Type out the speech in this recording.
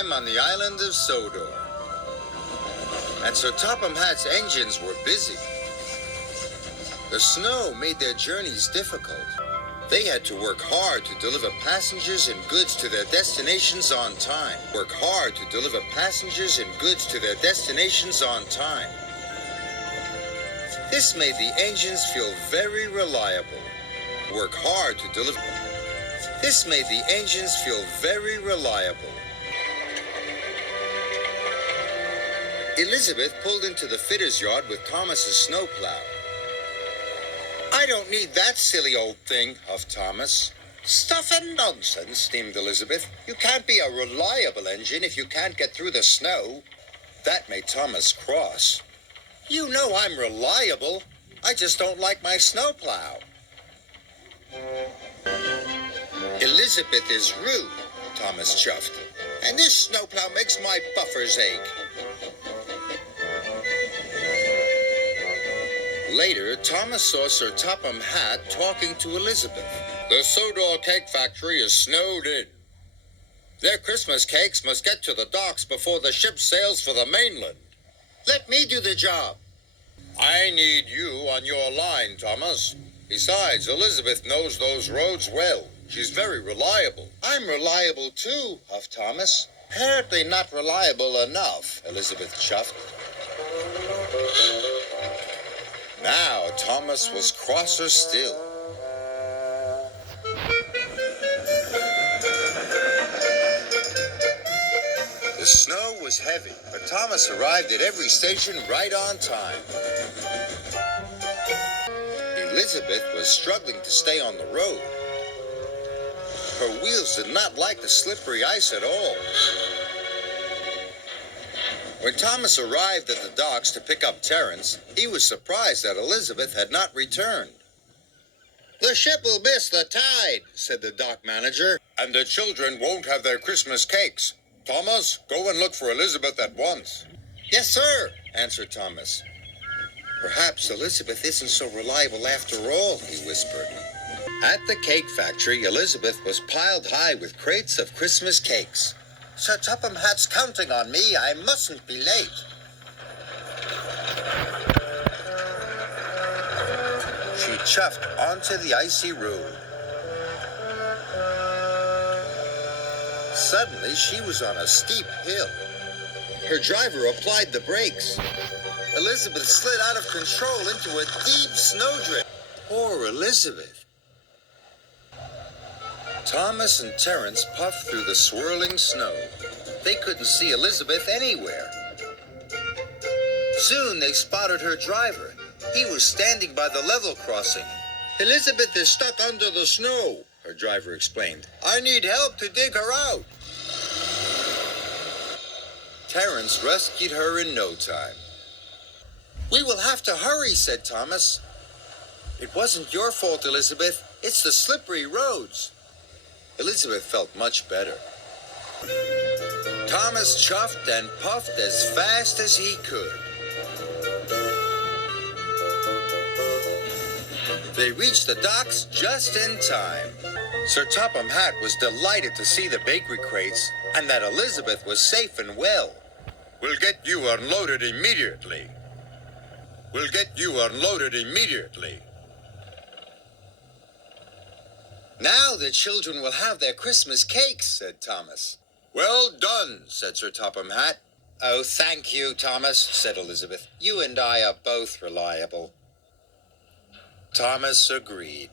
time on the island of Sodor. And Sir Topham Hatt's engines were busy. The snow made their journeys difficult. They had to work hard to deliver passengers and goods to their destinations on time. Work hard to deliver passengers and goods to their destinations on time. This made the engines feel very reliable. Work hard to deliver. This made the engines feel very reliable. Elizabeth pulled into the fitter's yard with Thomas's snowplow. "I don't need that silly old thing," huffed Thomas. "Stuff and nonsense," steamed Elizabeth. "You can't be a reliable engine if you can't get through the snow." That made Thomas cross. "You know I'm reliable. I just don't like my snowplow." "Elizabeth is rude," Thomas chuffed. "And this snowplow makes my buffers ache." Later, Thomas saw Sir Topham Hatt talking to Elizabeth. "The Sodor cake factory is snowed in. Their Christmas cakes must get to the docks before the ship sails for the mainland. Let me do the job." "I need you on your line, Thomas. Besides, Elizabeth knows those roads well. She's very reliable." "I'm reliable too," huffed Thomas. "Apparently not reliable enough," Elizabeth chuffed. Now Thomas was crosser still. The snow was heavy, but Thomas arrived at every station right on time. Elizabeth was struggling to stay on the road. Her wheels did not like the slippery ice at all. When Thomas arrived at the docks to pick up Terence, he was surprised that Elizabeth had not returned. "The ship will miss the tide," said the dock manager. "And the children won't have their Christmas cakes. Thomas, go and look for Elizabeth at once." "Yes, sir," answered Thomas. "Perhaps Elizabeth isn't so reliable after all," he whispered. At the cake factory, Elizabeth was piled high with crates of Christmas cakes. "Sir Topham Hatt's counting on me. I mustn't be late." She chuffed onto the icy road. Suddenly, she was on a steep hill. Her driver applied the brakes. Elizabeth slid out of control into a deep snowdrift. Poor Elizabeth. Thomas and Terence puffed through the swirling snow. They couldn't see Elizabeth anywhere. Soon they spotted her driver. He was standing by the level crossing. "Elizabeth is stuck under the snow," her driver explained. "I need help to dig her out." Terence rescued her in no time. "We will have to hurry," said Thomas. "It wasn't your fault, Elizabeth. It's the slippery roads." Elizabeth felt much better. Thomas chuffed and puffed as fast as he could. They reached the docks just in time. Sir Topham Hatt was delighted to see the bakery crates and that Elizabeth was safe and well. "We'll get you unloaded immediately. We'll get you unloaded immediately." "Now the children will have their Christmas cakes," said Thomas. "Well done," said Sir Topham Hatt. "Oh, thank you, Thomas," said Elizabeth. "You and I are both reliable." Thomas agreed.